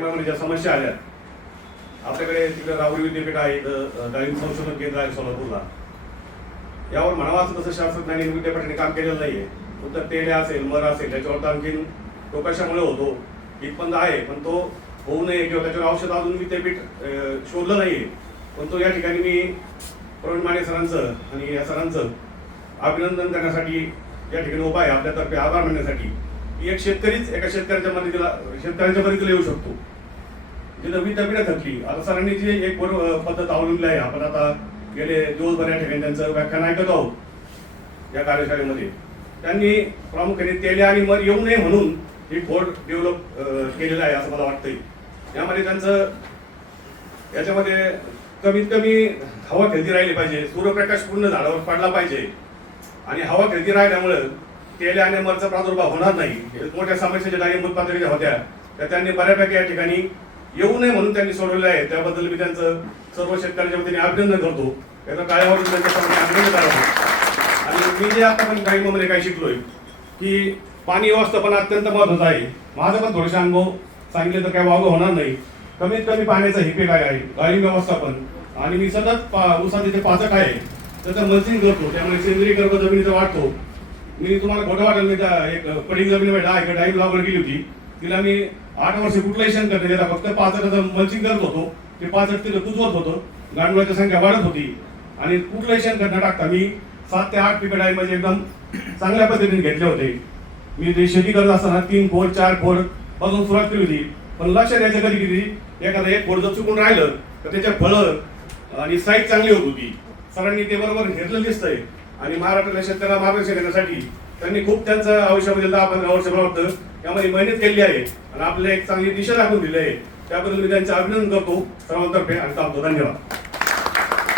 काही ज्या समस्या आल्या आपल्याकडे तिकडे राहुरी विद्यापीठ आहे इथं डाळिंब संशोधन केंद्र आहे सोलापूरला. यावर म्हणावाचं तसं शास्त्रज्ञांनी विद्यापीठाने काम केलेलं नाहीये. उत्तर तेल्या असेल मर असेल त्याच्यावर तर आणखीन तो कशामुळे होतो इथपर्यंत आहे पण तो होऊ नये किंवा त्याच्यावर औषध अजून विद्यापीठ शोधलं नाहीये. पण तो या ठिकाणी मी प्रवीण माने सरांचं आणि या सरांचं अभिनंदन करण्यासाठी या ठिकाणी उभा आहे. आपल्यातर्फे आभार मानण्यासाठी. एक शेतकरीच एका शेतकऱ्याच्या मदतीला शेतकऱ्यांच्या मदतीला येऊ शकतो. जिथं विद्यापीठ थकली. आता सरांनी जी एक बरोबर पद्धत अवलंबली आहे. आपण आता गेले दिवसभर या ठिकाणी त्यांचं व्याख्यान ऐकत आहोत. या कार्यशाळेमध्ये. त्यांनी प्रामुख्याने तेले आणि मर येऊ नये म्हणून ही खोड डेव्हलप केलेलं आहे असं मला वाटतंय. यामध्ये त्यांचं याच्यामध्ये कमीत कमी हवा खेळती राहिली पाहिजे. सूर्यप्रकाश पूर्ण झाडावर पडला पाहिजे. आणि हवा खेळती राहिल्यामुळं तेले आणि मरचा प्रादुर्भाव होणार नाही. मोठ्या समस्या ज्या डाळिंब उत्पादक होत्या. त्या त्यांनी बऱ्यापैकी या ठिकाणी येऊ नये म्हणून त्यांनी सोडवले आहे. त्याबद्दल मी त्यांचं सर्व शेतकऱ्यांच्या वतीने अभिनंदन करतो. याचा काळावरून त्यांच्यासाठी अभिनंदन करावं आणि मी जे आता पण डाळिंबामध्ये काय शिकलोय की पाणी व्यवस्थापन अत्यंत महत्वाचं आहे. माझा पण थोडेसे अनुभव सांगितले तर काय वावगं होणार नाही. कमीत कमी पाण्याचा हिपे काय आहे. डाळिंब व्यवस्थापन. आणि मी सतत पा- ऊसात इथे पाचट आहे त्याचं मल्चिंग करतो. त्यामुळे सेंद्रिय गर्भ जमिनीचा वाढतो. मी तुम्हाला खोटं वाटेल मी त्या एक पडिंग जमिनीमध्ये दहा एकर डाळिंब लागवड केली होती. तिला मी आठ वर्ष कुठलाही शेण नाही त्याला फक्त पाचटाचं मल्चिंग करत होतो ते पाचट तिथं कुजवत होतं. गांडुळाची संख्या वाढत होती. आणि कुठलंही शेण न टाकता मी सात ते आठ पिकं डाळिंबाचे एकदम चांगल्या पद्धतीने घेतले होते. मी ते शेती करत असताना तीन फोड चार फोडपासून सुरुवात केली होती. पण लक्षात द्यायचं कधी कधी एखादं एक फोड जर चुकून राहिलं तर त्याच्या फळं आणि साईज चांगली होत होती. सरांनी ते बरोबर घेतलं दिसतंय. आणि महाराष्ट्रातल्या शेतकऱ्याला मार्गदर्शन करण्यासाठी त्यांनी खूप त्यांचं आयुष्यामध्ये दहा पंधरा वर्ष वाटतं यामध्ये मेहनत केली आहे. आणि आपल्याला एक चांगली दिशा दाखवून दिली आहे. त्याबद्दल मी त्यांचं अभिनंदन करतो सर्वांतर्फे आणि थांबतो धन्यवाद.